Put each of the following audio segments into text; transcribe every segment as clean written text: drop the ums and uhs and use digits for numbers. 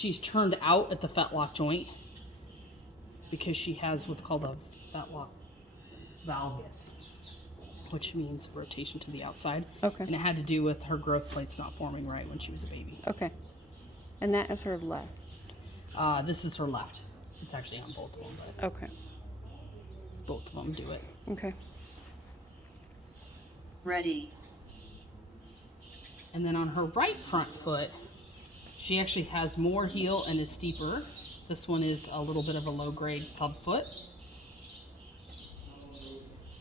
she's turned out at the fetlock joint because she has what's called a fetlock valgus, which means rotation to the outside. Okay. And it had to do with her growth plates not forming right when she was a baby. Okay. And that is her left. This is her left. It's actually on both of them, but Okay. both of them do it. Okay. Ready. And then on her right front foot, she actually has more heel and is steeper. This one is a little bit of a low-grade club foot.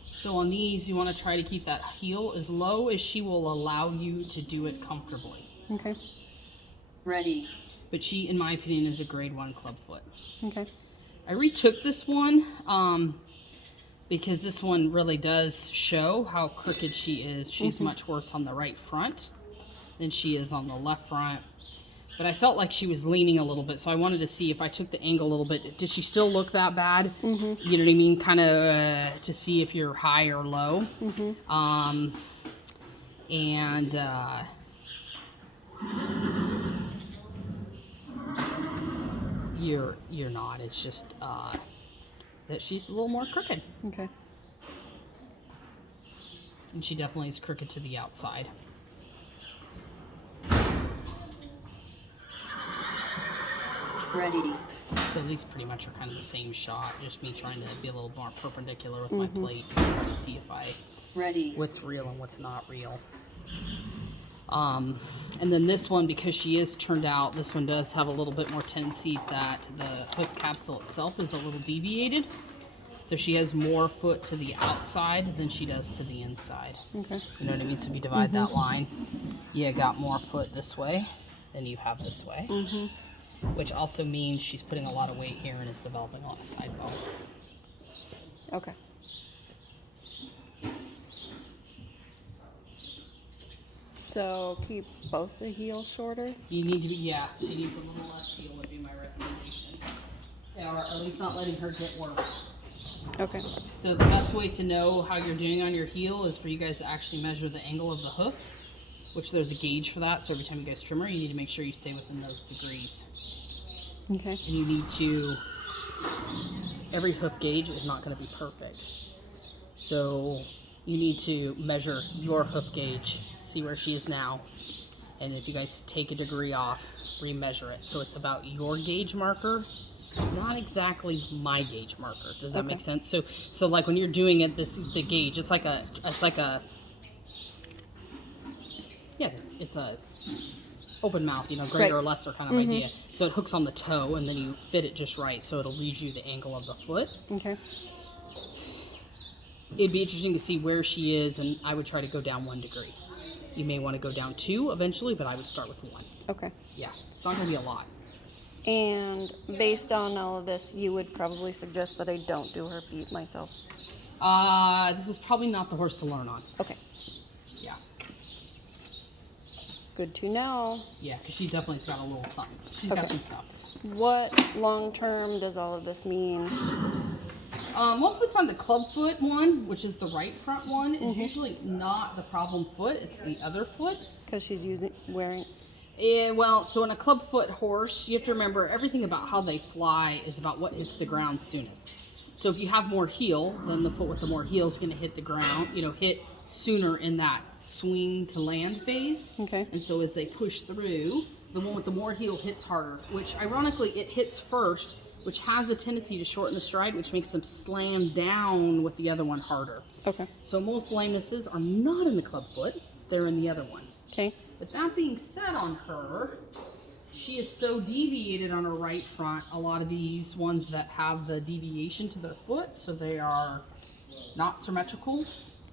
So on these, you want to try to keep that heel as low as she will allow you to do it comfortably. Okay. Ready. But she, in my opinion, is a grade 1 club foot. Okay. I retook this one because this one really does show how crooked she is. She's much worse on the right front than she is on the left front. But I felt like she was leaning a little bit, so I wanted to see if I took the angle a little bit. Did she still look that bad? You know what I mean? Kind of to see if you're high or low. You're not. It's just that she's a little more crooked. Okay. And she definitely is crooked to the outside. Ready. So these pretty much are kind of the same shot. Just me trying to be a little more perpendicular with my plate to see if Ready. what's real and what's not real. And then this one, because she is turned out, this one does have a little bit more tendency that the hoof capsule itself is a little deviated. So she has more foot to the outside than she does to the inside. Okay. You know what I mean? So if you divide that line, you got more foot this way than you have this way. Which also means she's putting a lot of weight here and is developing a lot of side bone. Okay. So keep both the heels shorter? You need to be, yeah, she needs a little less heel would be my recommendation. Or at least not letting her get worse. Okay. So the best way to know how you're doing on your heel is for you guys to actually measure the angle of the hoof, which there's a gauge for that. So every time you guys trim her, you need to make sure you stay within those degrees. Okay. And you need to, every hoof gauge is not going to be perfect. So you need to measure your hoof gauge, see where she is now. And if you guys take a degree off, remeasure it. So it's about your gauge marker, not exactly my gauge marker. Does that make sense? So like when you're doing it, the gauge, it's like a open mouth, you know, greater or lesser kind of idea. So it hooks on the toe and then you fit it just right. So it'll read you the angle of the foot. Okay. It'd be interesting to see where she is, and I would try to go down 1 degree. You may want to go down 2 eventually, but I would start with 1. Okay. Yeah, it's not going to be a lot. And based on all of this, you would probably suggest that I don't do her feet myself. This is probably not the horse to learn on. Okay. Yeah. Good to know. Yeah, because she definitely's got a little something. She's got some stuff. What long term does all of this mean? Most of the time, the club foot one, which is the right front one, is usually not the problem foot. It's the other foot. Because she's wearing. Yeah, well, so in a club foot horse, you have to remember everything about how they fly is about what hits the ground soonest. So if you have more heel, then the foot with the more heel is going to hit the ground, hit sooner in that swing to land phase. Okay. And so as they push through, the one with the more heel hits harder, which ironically it hits first, which has a tendency to shorten the stride, which makes them slam down with the other one harder. Okay. So most lamenesses are not in the club foot, they're in the other one. Okay. But that being said on her, she is so deviated on her right front, a lot of these ones that have the deviation to their foot, so they are not symmetrical,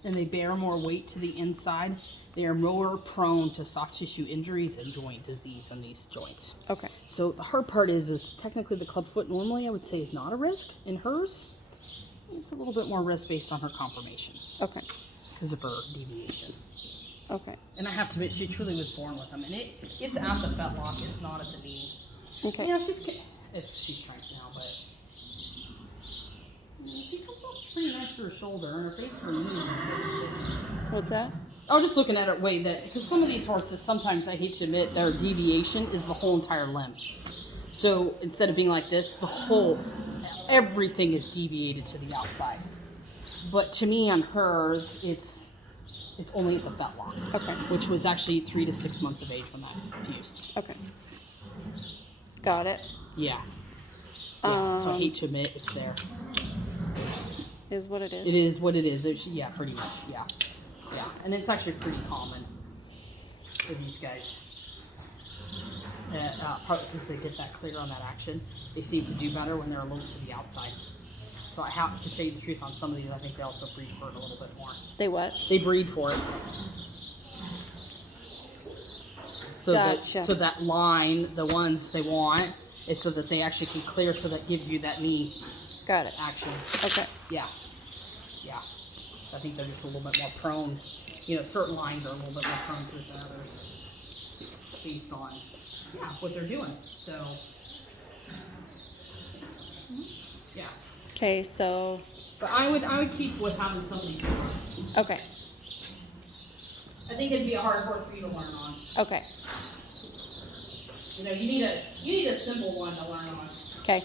and they bear more weight to the inside. They are more prone to soft tissue injuries and joint disease on these joints. Okay. So the hard part is technically the club foot normally I would say is not a risk. In hers, it's a little bit more risk based on her conformation. Okay. Because of her deviation. Okay. And I have to admit, she truly was born with them. And it's at the fetlock, it's not at the knee. Okay. Yeah, she's shrank now, but she comes up pretty nice to her shoulder, and her face and her knees are in good position. What's that? I was just looking at her way that, because some of these horses, sometimes I hate to admit, their deviation is the whole entire limb. So instead of being like this, everything is deviated to the outside. But to me, on hers, it's only at the fetlock. Okay. Which was actually 3 to 6 months of age when that fused. Okay. Got it. Yeah. Yeah. So I hate to admit it's there. Is what it is. It is what it is. Yeah, pretty much. Yeah. Yeah. And it's actually pretty common for these guys. Probably because they get that clear on that action. They seem to do better when they're a little to the outside. So I have to tell you the truth on some of these. I think they also breed for it a little bit more. They what? They breed for it. So Gotcha. that line, the ones they want, is so that they actually can clear. So that gives you that knee Got it. action. Okay. Yeah. Yeah. I think they're just a little bit more prone. You know, certain lines are a little bit more prone to it than others, based on what they're doing. So yeah. Okay, so But I would keep with having somebody do it. okay. I think it'd be a hard horse for you to learn on. Okay. You know, you need a simple one to learn on. Okay.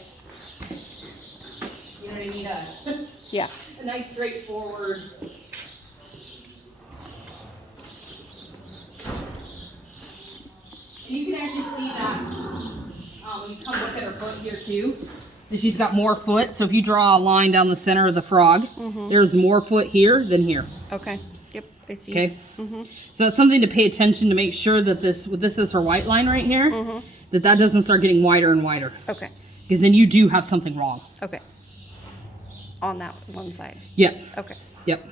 You know what I mean? Yeah. A nice straightforward. And you can actually see that when you come look at her foot here too. And she's got more foot. So if you draw a line down the center of the frog, there's more foot here than here. Okay. Yep, I see. Okay. So that's something to pay attention to make sure that this is her white line right here, that doesn't start getting wider and wider. Okay. Because then you do have something wrong. Okay. On that one side. Yeah. Okay. Yep.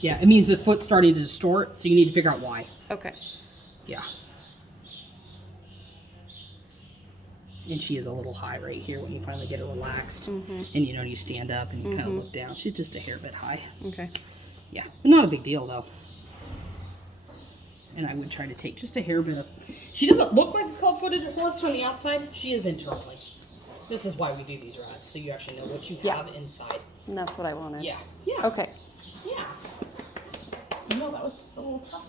Yeah, it means the foot's starting to distort, so you need to figure out why. Okay. Yeah. And she is a little high right here when you finally get her relaxed. And you stand up and you kind of look down. She's just a hair bit high. Okay. Yeah, but not a big deal though. And I would try to take just a hair bit of. She doesn't look like a club-footed horse from the outside. She is internally. This is why we do these rides, so you actually know what you have inside. And that's what I wanted. Yeah. Yeah. Okay. Yeah. You know, that was a little tough